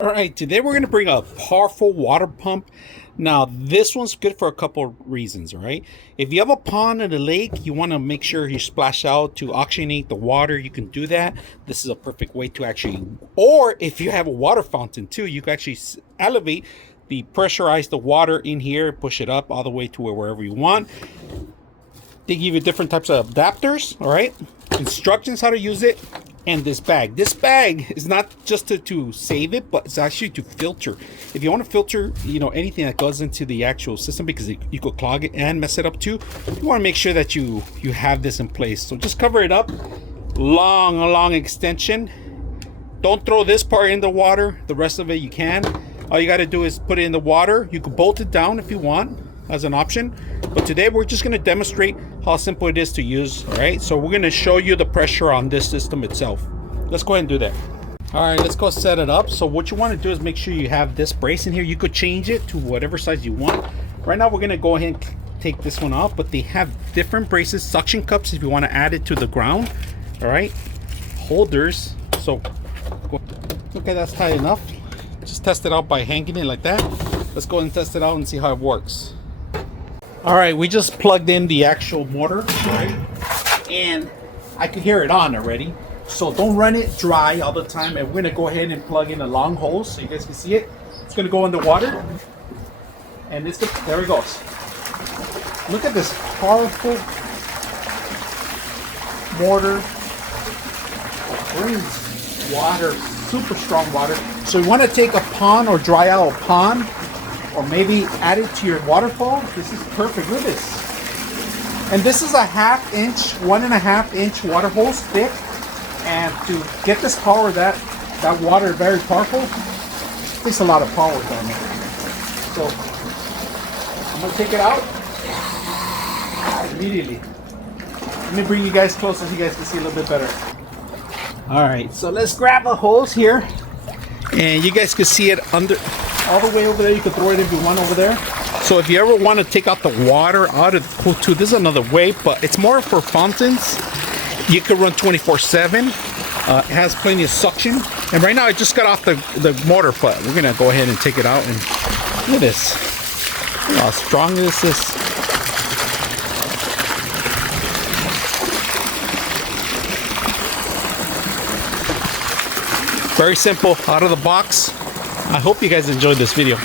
All right, today we're going to bring a powerful water pump. Now, this one's good for a couple of reasons, all right? If you have a pond and a lake, you want to make sure you splash out to oxygenate the water. You can do that. This is a perfect way to actually, or if you have a water fountain too, you can actually elevate pressurize the water in here, push it up all the way to wherever you want. They give you different types of adapters, all right? Instructions how to use it. And this bag. This bag is not just to save it, but it's actually to filter. If you want to filter, anything that goes into the actual system, because you could clog it and mess it up too, you want to make sure that you have this in place. So just cover it up. Long extension. Don't throw this part in the water. The rest of it you can. All you got to do is put it in the water. You can bolt it down if you want as an option. But today we're just going to demonstrate how simple it is to use. All right, so we're going to show you the pressure on this system itself. Let's go ahead and do that. All right, let's go set it up. So what you want to do is make sure you have this brace in here. You could change it to whatever size you want. Right now we're going to go ahead and take this one off, but they have different braces, suction cups if you want to add it to the ground. All right, holders. So okay, that's tight enough. Just test it out by hanging it like that. Let's go and test it out and see how it works. All right, we just plugged in the actual motor, right? And I could hear it on already. So don't run it dry all the time. And we're gonna go ahead and plug in a long hose so you guys can see it. It's gonna go in the water. And there it goes. Look at this powerful motor. Brings water, super strong water. So you wanna take a pond or dry out a pond, or maybe add it to your waterfall. This is perfect. Look at this. And this is a 1.5 inch water hose thick. And to get this power, that water very powerful, it takes a lot of power down there. So I'm gonna take it out immediately. Let me bring you guys closer so you guys can see a little bit better. All right, so let's grab a hose here. And you guys can see it under all the way over there. You can throw it if you want over there. So if you ever want to take out the water out of the pool too, this is another way, but it's more for fountains. You can run 24/7. It has plenty of suction. And right now I just got off the motor, but we're gonna go ahead and take it out and look at this. Look how strong this is. Very simple, out of the box. I hope you guys enjoyed this video.